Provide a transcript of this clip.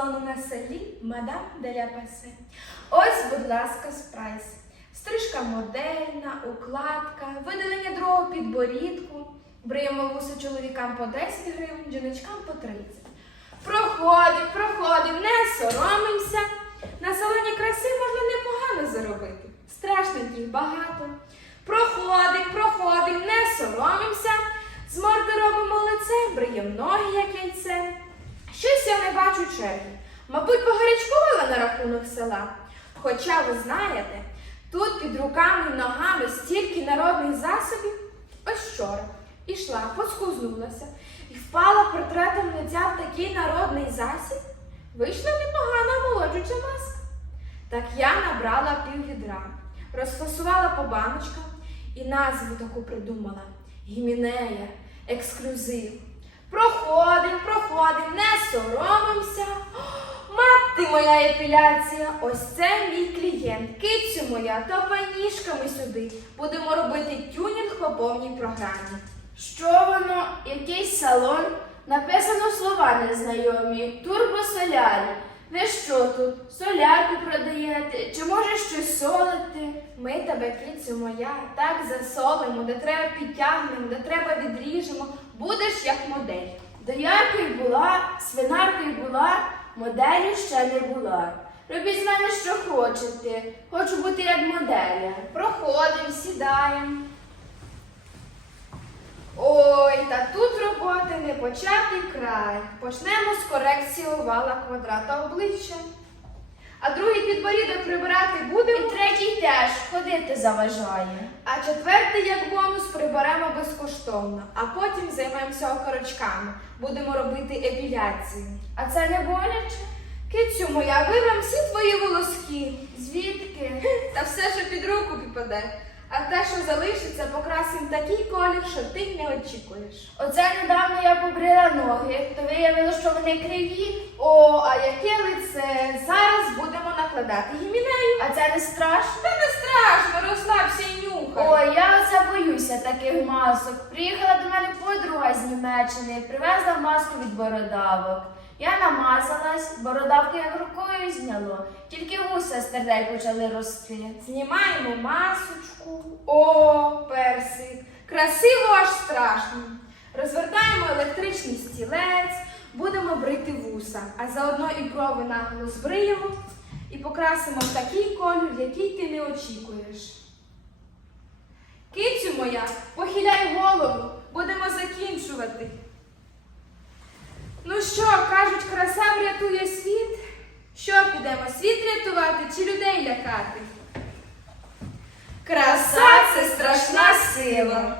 салону на селі мадам Деля Пасе. Ось, будь ласка, спрайс. Стрижка модельна, укладка, видалення другого підборідку. Бриємо вуса чоловікам по 10 гривень, жіночкам по 30. Проходимо, проходимо, не соромимося. На салоні краси можна непогано заробити. Страшненьких багато. Проходимо, проходимо, не соромимося. З морди робимо лице, бриємо ноги, як яйце. Щось я не бачу черги. Мабуть, погарячкувала на рахунок села. Хоча ви знаєте, тут під руками і ногами стільки народних засобів. Ось вчора ішла, поскузнулася і впала портретом лиця в такий народний засіб. Вийшла непогана омолоджуюча маска. Так я набрала пів відра, розфасувала по баночкам і назву таку придумала: Гімінея, ексклюзив. Проходим, проходим, не соромимося. Мати моя епіляція, ось це мій клієнт. Кицю моя, топаніжками сюди. Будемо робити тюнінг по повній програмі. Що воно? Якийсь салон? Написано слова незнайомі. Турбосолярі. Ви що тут? Солярку продаєте? Чи може щось солите? Ми тебе, кицю моя, так засолимо, де треба підтягнемо, де треба відріжемо. Будеш як модель. Дояркою була, свинаркою була, моделлю ще не була. Робіть з мене, що хочете. Хочу бути як моделя. Проходимо, сідаємо. Ой, та тут роботи не початий край. Почнемо з корекції овала квадрата обличчя. А другий підборідок прибирати І третій теж ходити заважає. а четвертий як бонус приберемо безкоштовно, а потім займемося окорочками. Будемо робити епіляцію. А це не боляче? Кицю моя, вирвем всі твої волоски. Звідки? Та все, що під руку підпаде. Те, що залишиться, покрасим такий колір, що ти не очікуєш. Оце недавно я побрила ноги, то виявило, що вони криві. О, а яке лице! Зараз будемо накладати гімінею. А це не страшно? Та не страшно, розслабся і нюхай. Ой, я оце боюся таких масок. Приїхала до мене подруга з Німеччини, привезла маску від бородавок. Я намазалась, бородавки як рукою зняло, тільки вуса стердей почали рости. Знімаємо масочку. О, персик. Красиво аж страшно. Розвертаємо електричний стілець, будемо брити вуса, а заодно і брови нагло збриємо і покрасимо в такий колір, який ти не очікуєш. Кицю моя, похиляй голову, будемо закінчувати. Ну що, кажуть, краса врятує світ? Що підемо, світ рятувати чи людей лякати? Краса це страшна сила.